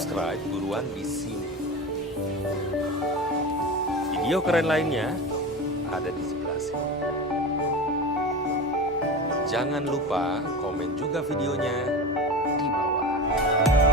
subscribe buruan di sini. Video keren lainnya ada di sebelah sini. Jangan lupa komen juga videonya di bawah.